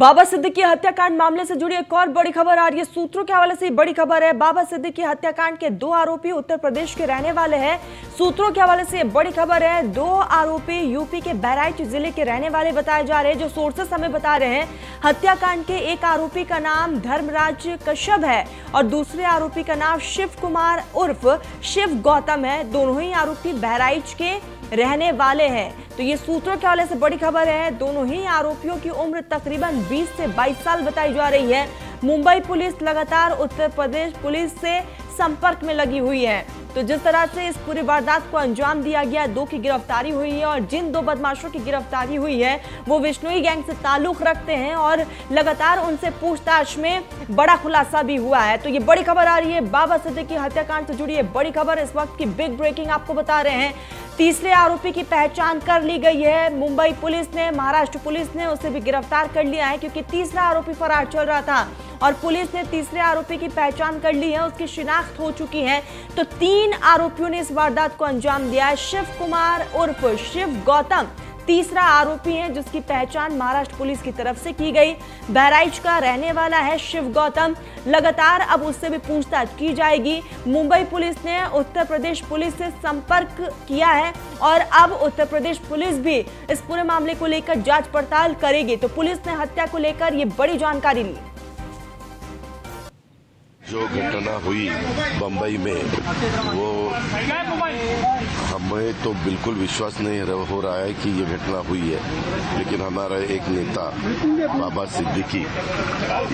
बाबा सिद्दीकी हत्याकांड मामले से जुड़ी एक और बड़ी खबर आ रही है। सूत्रों के हवाले से बड़ी खबर है। बाबा सिद्दीकी हत्याकांड के 2 आरोपी उत्तर प्रदेश के रहने वाले हैं। सूत्रों के हवाले से बड़ी खबर है। 2 आरोपी यूपी के बहराइच जिले के रहने वाले बताए जा रहे हैं। जो सोर्सेस हमें बता रहे हैं, हत्याकांड के एक आरोपी का नाम धर्मराज कश्यप है और दूसरे आरोपी का नाम शिव कुमार उर्फ शिव गौतम है। दोनों ही आरोपी बहराइच के रहने वाले हैं। तो ये सूत्रों के हवाले से बड़ी खबर है। दोनों ही आरोपियों की उम्र तकरीबन 20 से 22 साल बताई जा रही है। मुंबई पुलिस लगातार उत्तर प्रदेश पुलिस से संपर्क में लगी हुई है। तो जिस तरह से इस पूरी वारदात को अंजाम दिया गया, 2 की गिरफ्तारी हुई है और जिन 2 बदमाशों की गिरफ्तारी हुई है वो विश्नोई गैंग से ताल्लुक रखते हैं और लगातार उनसे पूछताछ में बड़ा खुलासा भी हुआ है। तो ये बड़ी खबर आ रही है। बाबा सिद्दीकी हत्याकांड से जुड़ी ये बड़ी खबर, इस वक्त की बिग ब्रेकिंग आपको बता रहे हैं। तीसरे आरोपी की पहचान कर ली गई है। मुंबई पुलिस ने, महाराष्ट्र पुलिस ने उसे भी गिरफ्तार कर लिया है क्योंकि तीसरा आरोपी फरार चल रहा था और पुलिस ने तीसरे आरोपी की पहचान कर ली है, उसकी शिनाख्त हो चुकी है। तो 3 आरोपियों ने इस वारदात को अंजाम दिया है। शिव कुमार उर्फ शिव गौतम तीसरा आरोपी है जिसकी पहचान महाराष्ट्र पुलिस की तरफ से की गई। बहराइच का रहने वाला है शिव गौतम। लगातार अब उससे भी पूछताछ की जाएगी। मुंबई पुलिस ने उत्तर प्रदेश पुलिस से संपर्क किया है और अब उत्तर प्रदेश पुलिस भी इस पूरे मामले को लेकर जांच पड़ताल करेगी। तो पुलिस ने हत्या को लेकर ये बड़ी जानकारी ली। जो घटना हुई बम्बई में, वो हमें तो बिल्कुल विश्वास नहीं हो रहा है कि ये घटना हुई है। लेकिन हमारा एक नेता बाबा सिद्दीकी,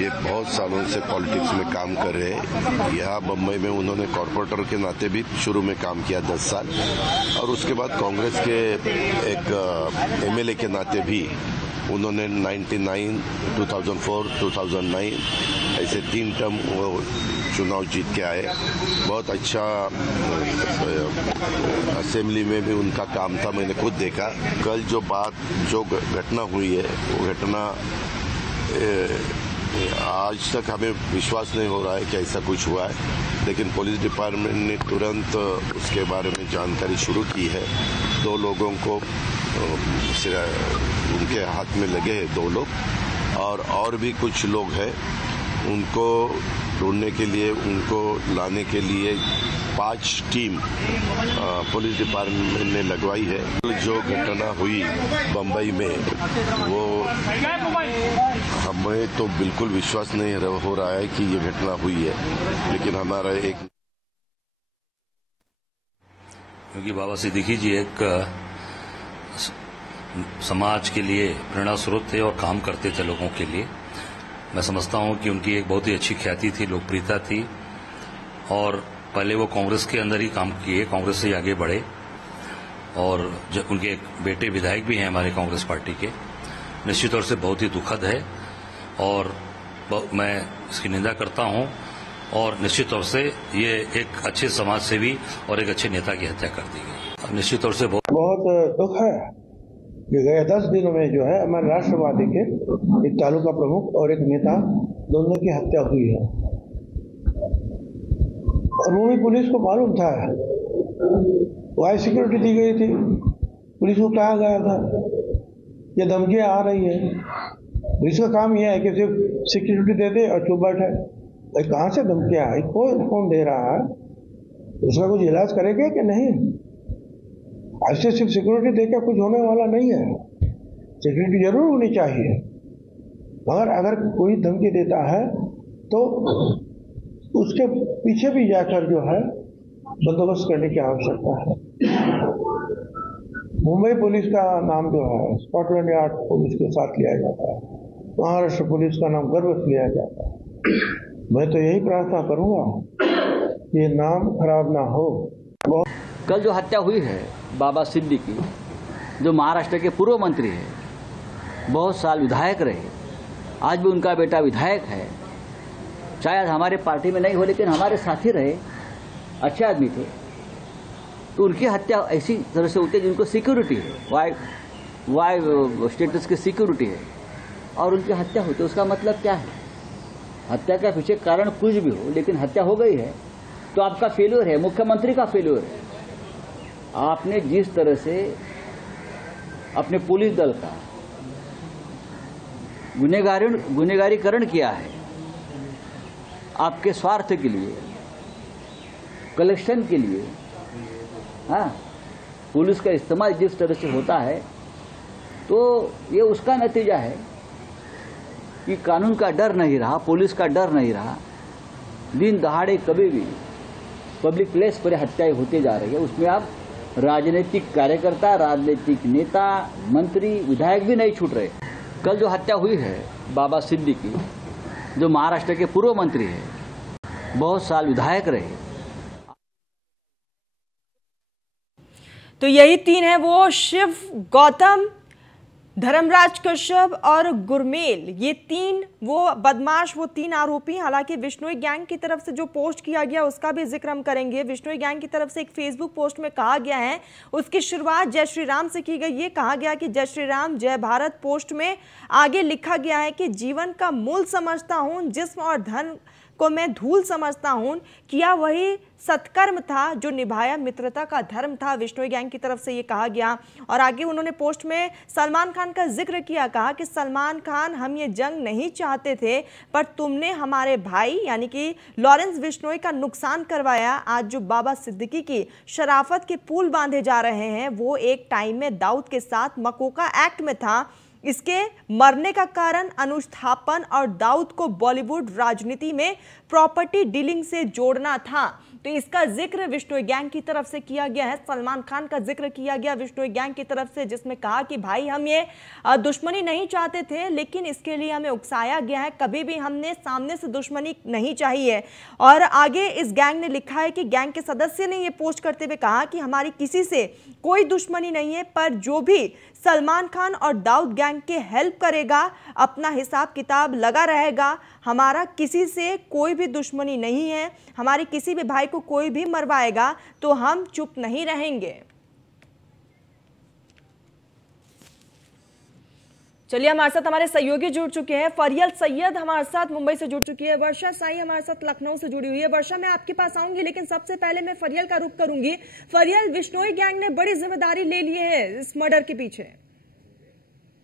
ये बहुत सालों से पॉलिटिक्स में काम कर रहे हैं। यहाँ बम्बई में उन्होंने कॉर्पोरेटर के नाते भी शुरू में काम किया 10 साल और उसके बाद कांग्रेस के एक एमएलए के नाते भी उन्होंने 99, 2004, 2009 ऐसे 3 टर्म वो चुनाव जीत के आए। बहुत अच्छा असेंबली में भी उनका काम था, मैंने खुद देखा। कल जो घटना हुई है वो घटना आज तक हमें विश्वास नहीं हो रहा है कि ऐसा कुछ हुआ है। लेकिन पुलिस डिपार्टमेंट ने तुरंत उसके बारे में जानकारी शुरू की है। 2 लोगों को उनके हाथ में लगे हैं, 2 लोग और भी कुछ लोग हैं। उनको ढूंढने के लिए, उनको लाने के लिए 5 टीम पुलिस डिपार्टमेंट ने लगवाई है। जो घटना हुई बम्बई में, वो हमें तो बिल्कुल विश्वास नहीं हो रहा है कि ये घटना हुई है। लेकिन हमारा एक, क्योंकि बाबा सिद्दीकी जी एक समाज के लिए प्रेरणा स्रोत थे और काम करते थे लोगों के लिए। मैं समझता हूं कि उनकी एक बहुत ही अच्छी ख्याति थी, लोकप्रियता थी और पहले वो कांग्रेस के अंदर ही काम किए, कांग्रेस से आगे बढ़े और जब उनके एक बेटे विधायक भी हैं हमारे कांग्रेस पार्टी के। निश्चित तौर से बहुत ही दुखद है और मैं इसकी निंदा करता हूं और निश्चित तौर से ये एक अच्छे समाज सेवी और एक अच्छे नेता की हत्या कर दी गई। निश्चित तौर से बहुत दुख है कि गए 10 दिनों में जो है हमारे राष्ट्रवादी के एक तालुका प्रमुख और एक नेता, दोनों की हत्या हुई है। और मुंबई पुलिस को मालूम था, वाई सिक्योरिटी दी गई थी, पुलिस को कहा गया था ये धमकियां आ रही है। पुलिस का काम यह है कि सिर्फ सिक्योरिटी दे दे और चुप बैठे। भाई कहाँ से धमकियां आई, कौन दे रहा है, उसका कुछ इलाज करेंगे कि नहीं? ऐसे सिर्फ सिक्योरिटी देकर कुछ होने वाला नहीं है। सिक्योरिटी जरूर होनी चाहिए, मगर अगर कोई धमकी देता है तो उसके पीछे भी जाकर जो है बंदोबस्त करने की आवश्यकता है। मुंबई पुलिस का नाम जो है स्कॉटलैंड यार्ड पुलिस के साथ लिया जाता है, महाराष्ट्र पुलिस का नाम गर्व से लिया जाता है। मैं तो यही प्रार्थना करूंगा कि ये नाम खराब ना हो। कल जो हत्या हुई है बाबा सिद्दीकी, जो महाराष्ट्र के पूर्व मंत्री है, बहुत साल विधायक रहे, आज भी उनका बेटा विधायक है। शायद हमारे पार्टी में नहीं हो लेकिन हमारे साथी रहे, अच्छे आदमी थे। तो उनकी हत्या ऐसी तरह से होती है जिनको सिक्योरिटी है, वाई स्टेटस की सिक्योरिटी है और उनकी हत्या होती है। उसका मतलब क्या है? हत्या का पीछे कारण कुछ भी हो लेकिन हत्या हो गई है तो आपका फेल्योर है, मुख्यमंत्री का फेल्योर है। आपने जिस तरह से अपने पुलिस दल का गुनहगारीकरण किया है आपके स्वार्थ के लिए, कलेक्शन के लिए। हाँ, पुलिस का इस्तेमाल जिस तरह से होता है तो ये उसका नतीजा है कि कानून का डर नहीं रहा, पुलिस का डर नहीं रहा। दिन दहाड़े कभी भी पब्लिक प्लेस पर हत्याएं होती जा रही है। उसमें आप राजनीतिक कार्यकर्ता, राजनीतिक नेता, मंत्री, विधायक भी नहीं छूट रहे। कल जो हत्या हुई है बाबा सिद्दीकी, जो महाराष्ट्र के पूर्व मंत्री है, बहुत साल विधायक रहे। तो यही तीन है वो, शिव, गौतम, धर्मराज कश्यप और गुरमेल। ये तीन वो बदमाश, वो तीन आरोपी। हालांकि बिश्नोई गैंग की तरफ से जो पोस्ट किया गया उसका भी जिक्र हम करेंगे। बिश्नोई गैंग की तरफ से एक फेसबुक पोस्ट में कहा गया है, उसकी शुरुआत जय श्री राम से की गई। ये कहा गया कि जय श्री राम जय भारत। पोस्ट में आगे लिखा गया है कि जीवन का मूल समझता हूँ, जिस्म और धन को मैं धूल समझता हूँ, किया वही सत्कर्म था जो निभाया मित्रता का धर्म था। बिश्नोई गैंग की तरफ से ये कहा गया। और आगे उन्होंने पोस्ट में सलमान खान का जिक्र किया, कहा कि सलमान खान, हम ये जंग नहीं चाहते थे, पर तुमने हमारे भाई यानी कि लॉरेंस बिश्नोई का नुकसान करवाया। आज जो बाबा सिद्दीकी की शराफत के पुल बांधे जा रहे हैं, वो एक टाइम में दाऊद के साथ मकोका एक्ट में था। इसके मरने का कारण अनुस्थापन और दाऊद को बॉलीवुड राजनीति में प्रॉपर्टी डीलिंग से जोड़ना था। तो इसका जिक्र बिश्नोई गैंग की तरफ से किया गया है। सलमान खान का जिक्र किया गया बिश्नोई गैंग की तरफ से, जिसमें कहा कि भाई हम ये दुश्मनी नहीं चाहते थे, लेकिन इसके लिए हमें उकसाया गया है। कभी भी हमने सामने से दुश्मनी नहीं चाहिए। और आगे इस गैंग ने लिखा है कि गैंग के सदस्य ने ये पोस्ट करते हुए कहा कि हमारी किसी से कोई दुश्मनी नहीं है, पर जो भी सलमान खान और दाऊद गैंग के हेल्प करेगा, अपना हिसाब किताब लगा रहेगा। हमारा किसी से कोई भी दुश्मनी नहीं है। हमारे किसी भी भाई को कोई भी मरवाएगा तो हम चुप नहीं रहेंगे। चलिए, हमारे साथ हमारे सहयोगी जुड़ चुके हैं। फरियल सैयद हमारे साथ मुंबई से जुड़ चुकी है। वर्षा साई हमारे साथ लखनऊ से जुड़ी हुई है। वर्षा, मैं आपके पास आऊंगी, लेकिन सबसे पहले मैं फरियल का रुख करूंगी। फरियल, बिश्नोई गैंग ने बड़ी जिम्मेदारी ले ली है इस मर्डर के पीछे।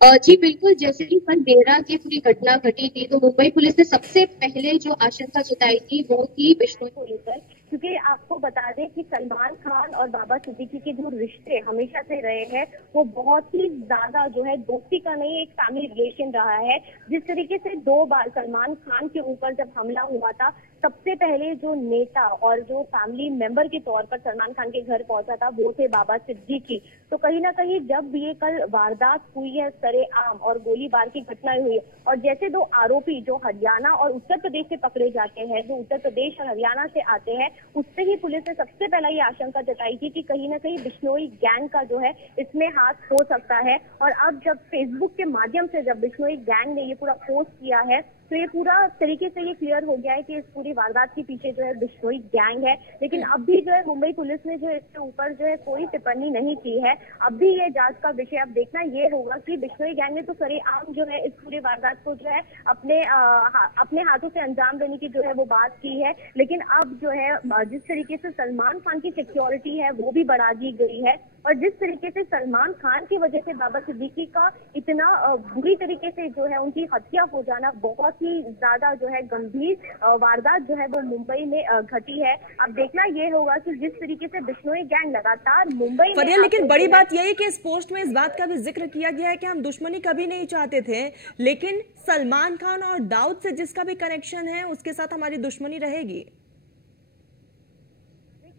जी बिल्कुल, जैसे कि कल देर रात ये पूरी घटना घटी थी, तो मुंबई पुलिस ने सबसे पहले जो आशंका जताई थी वो थी बिश्नोई को लेकर, क्योंकि आपको बता दें कि सलमान खान और बाबा सिद्दीकी के जो रिश्ते हमेशा से रहे हैं वो बहुत ही ज्यादा जो है दोस्ती का नहीं, एक फैमिली रिलेशन रहा है। जिस तरीके से 2 बार सलमान खान के ऊपर जब हमला हुआ था, सबसे पहले जो नेता और जो फैमिली मेंबर के तौर पर सलमान खान के घर पहुंचा था वो थे बाबा सिद्दीकी। तो कहीं ना कहीं जब ये कल वारदात हुई है सरेआम और गोलीबार की घटना हुई है, और जैसे 2 आरोपी जो हरियाणा और उत्तर प्रदेश से पकड़े जाते हैं, जो उत्तर प्रदेश और हरियाणा से आते हैं, उससे ही पुलिस ने सबसे पहला ये आशंका जताई थी कि कहीं ना कहीं बिश्नोई गैंग का जो है इसमें हाथ हो सकता है। और अब जब फेसबुक के माध्यम से जब बिश्नोई गैंग ने ये पूरा पोस्ट किया है, तो ये पूरा तरीके से ये क्लियर हो गया है कि इस पूरी वारदात के पीछे जो है बिश्नोई गैंग है। लेकिन अब भी जो है मुंबई पुलिस ने जो इसके ऊपर जो है कोई टिप्पणी नहीं की है। अब भी ये जांच का विषय अब देखना ये होगा कि बिश्नोई गैंग ने तो सरेआम जो है इस पूरी वारदात को जो है अपने हाथों से अंजाम देने की जो है वो बात की है। लेकिन अब जो है जिस तरीके से सलमान खान की सिक्योरिटी है वो भी बढ़ा दी गई है, और जिस तरीके से सलमान खान की वजह से बाबा सिद्दीकी का इतना बुरी तरीके से जो है उनकी हत्या हो जाना, बहुत ही ज्यादा जो है गंभीर वारदात जो है वो मुंबई में घटी है। अब देखना ये होगा कि जिस तरीके से बिश्नोई गैंग लगातार मुंबई में, लेकिन बड़ी बात यह है कि इस पोस्ट में इस बात का भी जिक्र किया गया है कि हम दुश्मनी कभी नहीं चाहते थे, लेकिन सलमान खान और दाऊद से जिसका भी कनेक्शन है उसके साथ हमारी दुश्मनी रहेगी।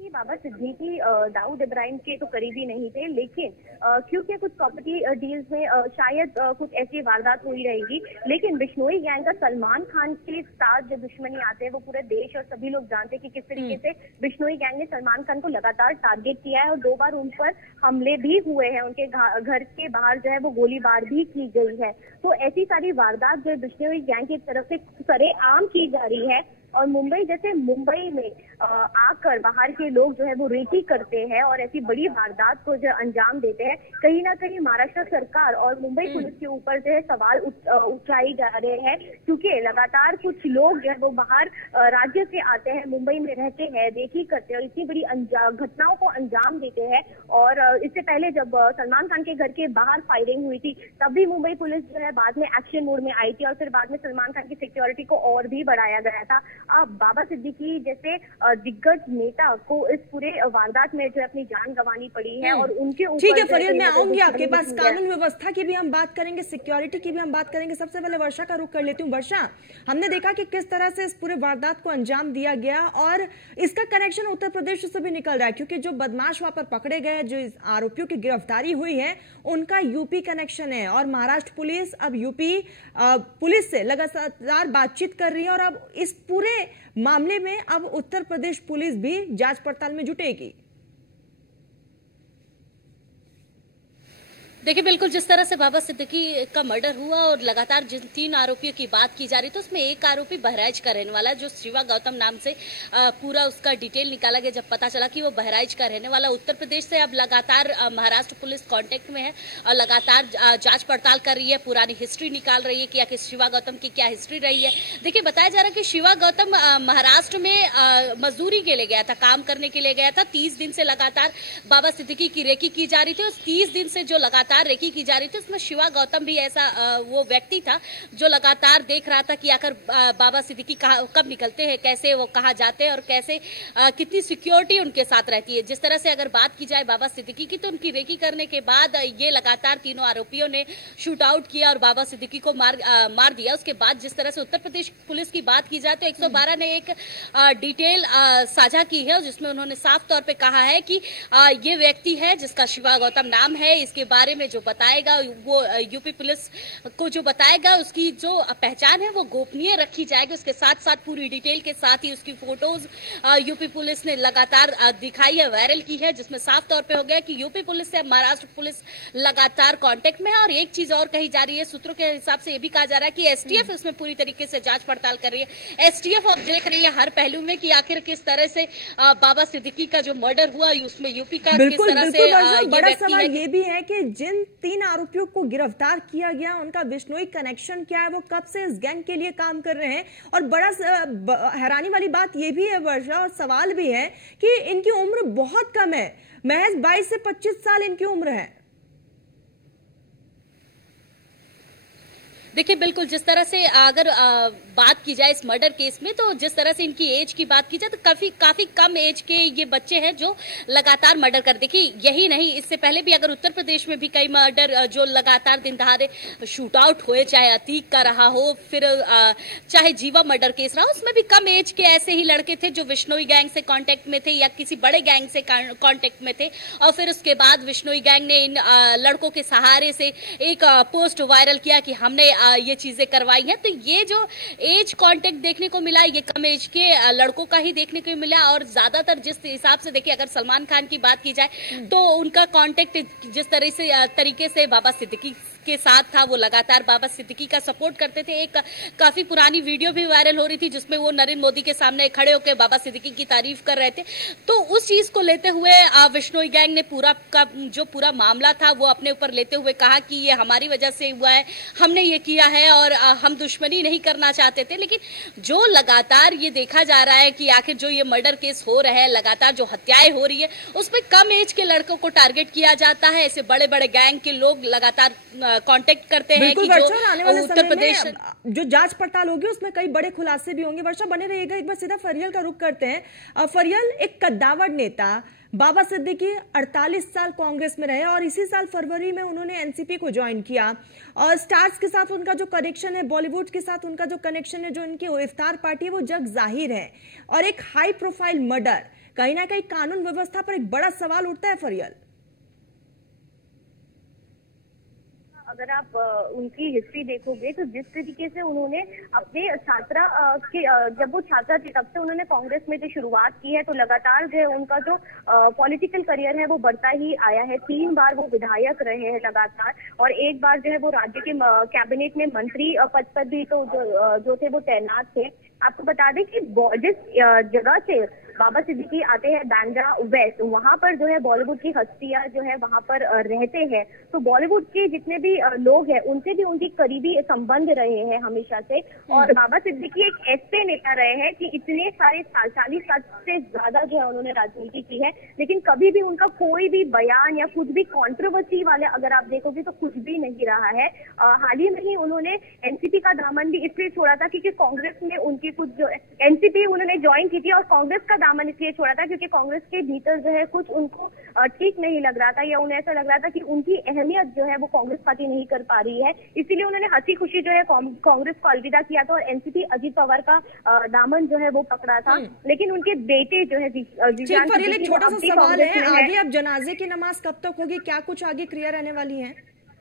बाबा सिद्दीकी दाऊद इब्राहिम के तो करीबी नहीं थे, लेकिन क्योंकि कुछ प्रॉपर्टी डील्स में शायद कुछ ऐसी वारदात हुई रहेगी। लेकिन बिश्नोई गैंग का सलमान खान के साथ जो दुश्मनी आते हैं वो पूरे देश और सभी लोग जानते हैं कि किस तरीके से बिश्नोई गैंग ने सलमान खान को लगातार टारगेट किया है, और 2 बार उन पर हमले भी हुए हैं। उनके घर के बाहर जो है वो गोलीबार भी की गई है। तो ऐसी सारी वारदात जो बिश्नोई गैंग की तरफ से सरेआम की जा रही है, और मुंबई जैसे मुंबई में आकर बाहर के लोग जो है वो रेकी करते हैं और ऐसी बड़ी वारदात को जो अंजाम देते हैं, कहीं ना कहीं महाराष्ट्र सरकार और मुंबई पुलिस के ऊपर जो है सवाल उठाए जा रहे हैं, क्योंकि लगातार कुछ लोग जो है वो बाहर राज्य से आते हैं, मुंबई में रहते हैं, रेकी करते हैं और इतनी बड़ी घटनाओं को अंजाम देते हैं। और इससे पहले जब सलमान खान के घर के बाहर फायरिंग हुई थी तब भी मुंबई पुलिस जो है बाद में एक्शन मोड में आई थी और फिर बाद में सलमान खान की सिक्योरिटी को और भी बढ़ाया गया था। अब बाबा सिद्दीकी जैसे दिग्गज नेता को इस पूरे वारदात में जो है अपनी जान गंवानी पड़ी है और उनके ऊपर ठीक है फरियल, मैं आऊंगी आपके पास। कानून व्यवस्था की भी हम बात करेंगे, सिक्योरिटी की भी हम बात करेंगे। सबसे पहले वर्षा का रुख कर लेती हूँ। वर्षा, हमने देखा कि किस तरह से इस पूरे वारदात को अंजाम दिया गया और इसका कनेक्शन उत्तर प्रदेश से भी निकल रहा है, क्योंकि जो बदमाश वहां पर पकड़े गए, जो आरोपियों की गिरफ्तारी हुई है, उनका यूपी कनेक्शन है और महाराष्ट्र पुलिस अब यूपी पुलिस से लगातार बातचीत कर रही है और अब इस पूरे मामले में अब उत्तर प्रदेश पुलिस भी जांच पड़ताल में जुटेगी। देखिए, बिल्कुल जिस तरह से बाबा सिद्दीकी का मर्डर हुआ और लगातार जिन 3 आरोपियों की बात की जा रही, तो उसमें एक आरोपी बहराइच का रहने वाला है, जो शिवा गौतम नाम से पूरा उसका डिटेल निकाला गया। जब पता चला कि वो बहराइच का रहने वाला उत्तर प्रदेश से, अब लगातार महाराष्ट्र पुलिस कांटेक्ट में है और लगातार जांच पड़ताल कर रही है, पुरानी हिस्ट्री निकाल रही है कि आखिर शिवा गौतम की क्या हिस्ट्री रही है। देखिए, बताया जा रहा है कि शिवा गौतम महाराष्ट्र में मजदूरी के लिए गया था, काम करने के लिए गया था। 30 दिन से लगातार बाबा सिद्दीकी की रेकी की जा रही थी। उस 30 दिन से जो लगातार रेकी की जा रही थी उसमें शिवा गौतम भी ऐसा वो व्यक्ति था जो लगातार देख रहा था कि आखिर बाबा सिद्दीकी कब निकलते हैं, कैसे वो कहाँ जाते हैं और कैसे कितनी सिक्योरिटी उनके साथ रहती है। जिस तरह से अगर बात की जाए बाबा सिद्दीकी की, तो उनकी रेकी करने के बाद ये लगातार तीनों आरोपियों ने शूट आउट किया और बाबा सिद्दीकी को मार दिया। उसके बाद जिस तरह से उत्तर प्रदेश पुलिस की बात की जाए तो 112 ने एक डिटेल साझा की है जिसमें उन्होंने साफ तौर पे कहा है कि ये व्यक्ति है जिसका शिवा गौतम नाम है, इसके बारे में जो बताएगा वो यूपी पुलिस को जो बताएगा उसकी जो पहचान है वो गोपनीय रखी जाएगी। उसके साथ साथ पूरी डिटेल के साथ ही उसकी फोटोज यूपी पुलिस ने लगातार दिखाई है, वायरल की है, जिसमें साफ तौर पे हो गया कि यूपी पुलिस से महाराष्ट्र पुलिस लगातार कांटेक्ट में है। और एक चीज और कही जा रही है, सूत्रों के हिसाब से ये भी कहा जा रहा है कि एसटीएफ इसमें पूरी तरीके से जांच पड़ताल कर रही है। एसटीएफ अब देख रही है हर पहलू में कि आखिर किस तरह से बाबा सिद्दीकी का जो मर्डर हुआ उसमें यूपी का किस तरह से बड़ा सवाल ये भी है कि जिन 3 आरोपियों को गिरफ्तार किया गया उनका बिश्नोई कनेक्शन क्या है, वो कब से इस गैंग के लिए काम कर रहे हैं। और बड़ा हैरानी वाली बात ये भी है वर्षा, और सवाल भी है कि इनकी उम्र बहुत कम है, महज 22 से 25 साल इनकी उम्र है। देखिए, बिल्कुल जिस तरह से अगर बात की जाए इस मर्डर केस में, तो जिस तरह से इनकी एज की बात की जाए तो काफी कम एज के ये बच्चे हैं जो लगातार मर्डर कर। देखिए, यही नहीं, इससे पहले भी अगर उत्तर प्रदेश में भी कई मर्डर जो लगातार दिन दहाड़े शूट आउट हुए, चाहे अतीक का रहा हो, फिर चाहे जीवा मर्डर केस रहा, उसमें भी कम एज के ऐसे ही लड़के थे जो विश्नोई गैंग से कांटेक्ट में थे या किसी बड़े गैंग से कांटेक्ट में थे। और फिर उसके बाद विश्नोई गैंग ने इन लड़कों के सहारे से एक पोस्ट वायरल किया कि हमने ये चीजें करवाई हैं। तो ये जो एज कांटेक्ट देखने को मिला, ये कम एज के लड़कों का ही देखने को मिला। और ज्यादातर जिस हिसाब से देखिए, अगर सलमान खान की बात की जाए तो उनका कांटेक्ट जिस तरीके से बाबा सिद्दीकी के साथ था, वो लगातार बाबा सिद्दीकी का सपोर्ट करते थे। एक काफी पुरानी वीडियो भी वायरल हो रही थी जिसमें वो नरेंद्र मोदी के सामने खड़े होकर बाबा सिद्दीकी की तारीफ कर रहे थे। तो उस चीज को लेते हुए विश्नोई गैंग ने जो पूरा मामला था वो अपने ऊपर लेते हुए कहा कि ये हमारी वजह से हुआ है, हमने ये किया है और हम दुश्मनी नहीं करना चाहते थे। लेकिन जो लगातार ये देखा जा रहा है कि आखिर जो ये मर्डर केस हो रहा है, लगातार जो हत्याएं हो रही है, उसमें कम एज के लड़कों को टारगेट किया जाता है। ऐसे बड़े बड़े गैंग के लोग लगातार कांटेक्ट करते हैं कि जो आने वाले उत्तर प्रदेश जो जांच पड़ताल होगी उसमें कई बड़े खुलासे भी होंगे। वर्षा, बने रहिएगा। एक बार सीधा फरियल का रुख करते हैं। फरियल, एक कद्दावर नेता बाबा सिद्दीकी 48 साल कांग्रेस में रहे और इसी साल फरवरी में उन्होंने एनसीपी को ज्वाइन किया। और स्टार्स के साथ उनका जो कनेक्शन है, बॉलीवुड के साथ उनका जो कनेक्शन है, जो उनकी इफ्तार पार्टी है, वो जग जाहिर है। और एक हाई प्रोफाइल मर्डर, कहीं ना कहीं कानून व्यवस्था पर एक बड़ा सवाल उठता है फरियल। अगर आप उनकी हिस्ट्री देखोगे तो जिस तरीके से उन्होंने अपने छात्रा के जब वो छात्रा थे तब से उन्होंने कांग्रेस में जो शुरुआत की है, तो लगातार जो है उनका जो पॉलिटिकल करियर है वो बढ़ता ही आया है। 3 बार वो विधायक रहे हैं लगातार, और एक बार जो है वो राज्य के कैबिनेट में मंत्री पद पर भी तो जो थे वो तैनात थे। आपको बता दें कि जिस जगह से बाबा सिद्दीकी आते हैं बांद्रा वेस्ट, वहां पर जो है बॉलीवुड की हस्तियां जो है वहां पर रहते हैं। तो बॉलीवुड के जितने भी लोग हैं उनसे भी उनकी करीबी संबंध रहे हैं हमेशा से। और बाबा सिद्दीकी एक ऐसे नेता रहे हैं कि इतने सारे 40 साल से ज्यादा जो है उन्होंने राजनीति की है, लेकिन कभी भी उनका कोई भी बयान या कुछ भी कंट्रोवर्सी वाले अगर आप देखोगे तो कुछ भी नहीं रहा है। हाल ही में ही उन्होंने एनसीपी का दामन भी इसलिए छोड़ा था क्योंकि कांग्रेस में उनकी कुछ जो एनसीपी उन्होंने ज्वाइन की थी और कांग्रेस का दामन इसलिए छोड़ा था क्योंकि कांग्रेस के भीतर जो है कुछ उनको ठीक नहीं लग रहा था, या उन्हें ऐसा लग रहा था कि उनकी अहमियत जो है वो कांग्रेस पार्टी नहीं कर पा रही है। इसीलिए उन्होंने हंसी खुशी जो है कांग्रेस को अलविदा किया था और एनसीपी अजीत पवार का दामन जो है वो पकड़ा था। लेकिन उनके बेटे जो है एक छोटा सा सवाल है, आगे अब जनाजे की नमाज कब तक होगी, क्या कुछ आगे क्रिया रहने वाली है?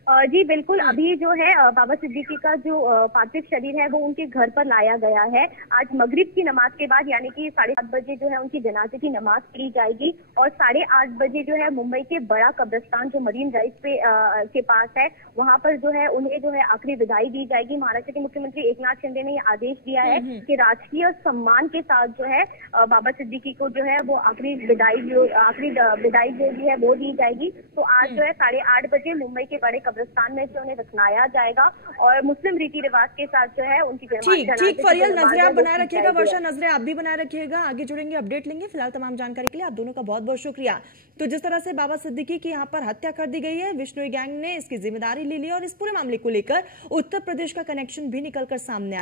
जी बिल्कुल, अभी जो है बाबा सिद्दीकी का जो पार्थिव शरीर है वो उनके घर पर लाया गया है। आज मगरिब की नमाज के बाद यानी कि 7:30 बजे जो है उनकी जनाजे की नमाज पढ़ी जाएगी और 8:30 बजे जो है मुंबई के बड़ा कब्रिस्तान जो मरीन ड्राइव पे के पास है वहां पर जो है उन्हें जो है आखिरी विदाई दी जाएगी। महाराष्ट्र के मुख्यमंत्री एकनाथ शिंदे ने यह आदेश दिया है कि राजकीय सम्मान के साथ जो है बाबा सिद्दीकी को जो है वो आखिरी विदाई जो भी है वो दी जाएगी। तो आज जो है 8:30 बजे मुंबई के बड़े कब्रिस्तान में से उन्हें दफनाया जाएगा और मुस्लिम रीति रिवाज के साथ जो है उनकी ठीक फरियल, नजरें आप बनाए रखिएगा, वर्षा नजरें आप भी बनाए रखिएगा, आगे जुड़ेंगे, अपडेट लेंगे। फिलहाल तमाम जानकारी के लिए आप दोनों का बहुत बहुत शुक्रिया। तो जिस तरह से बाबा सिद्दीकी की यहाँ पर हत्या कर दी गई है, विश्नोई गैंग ने इसकी जिम्मेदारी ले ली और इस पूरे मामले को लेकर उत्तर प्रदेश का कनेक्शन भी निकलकर सामने आया।